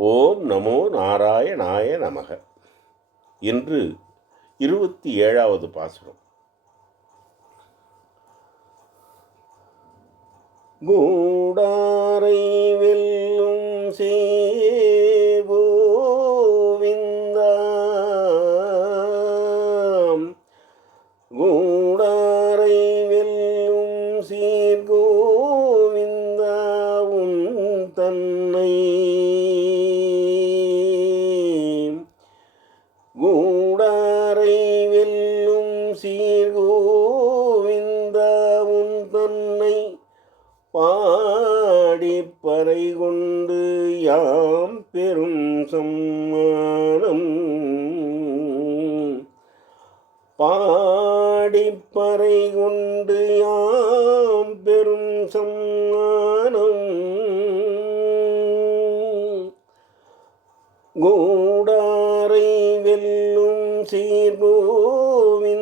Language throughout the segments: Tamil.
ஓம் நமோ நாராயணாய நமக. இன்று இருபத்தி ஏழாவது பாசுரம். மூடா நீர் கோவிந்த உன் தன்னை பாடி பறை கொண்டு யாம் பெரும் சம்மானம். பாடிப்பறை கொண்டு யாம் பெரும் சம்மானம். கூடாரை வெல்லும் சீர்கோவின்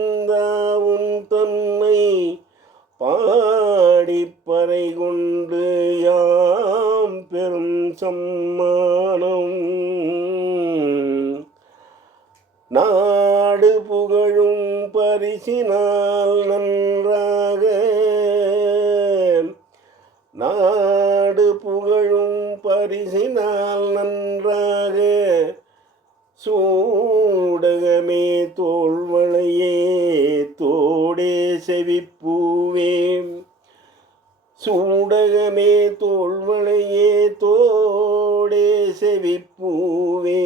பாடிப்பறை கொண்டு யாம் பெரும் சம்மானம். நாடு புகழும் பரிசினால் நன்றாக. நாடு புகழும் பரிசினால் நன்றாக. சூடகமே தோல்வன் செவிப்பூவே சூடகமே தோள்வளையே தோடே செவிப்பூவே.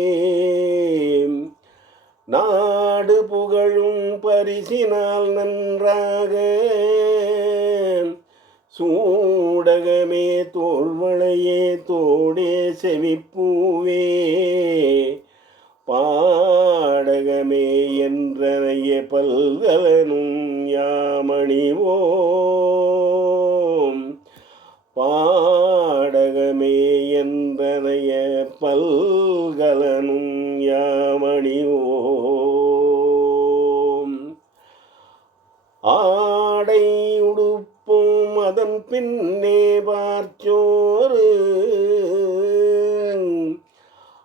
நாடு புகழும் பரிசினால் நன்றாக. சூடகமே தோல்வளையே தோடே செவிப்பூவே. பாடகமே என்றனைய பல்கலனும் யாமணிவோம். பாடகமே என்றனைய பல்கலனும் யாமணிவோம். ஆடை உடுப்போம் அதன் பின்னே பார்ச்சோறு.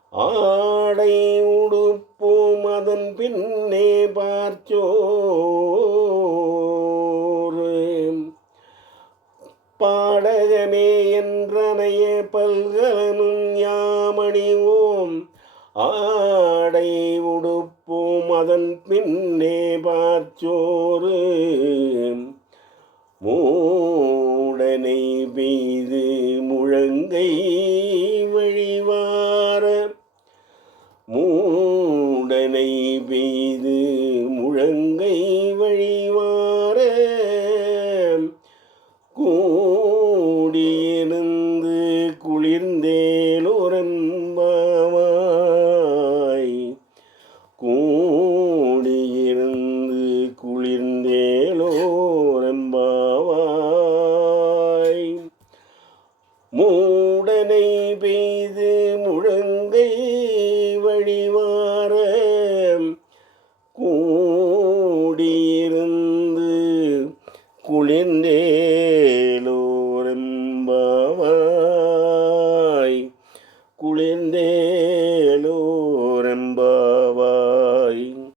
ஆடை அதன் பின்னே பார்ச்சோறு பாடகமே என்றனைய பல்கலனும் யாமணிவோம். ஆடை உடுப்போம் அதன் பின்னே பார்த்தோரு. மூடனை பெய்து முழங்கை வழிவார. மூ மூடனை பெய்து முழங்கை வழிவார கூடியிருந்து குளிர்ந்தேலோரம்பாவாய் 울림니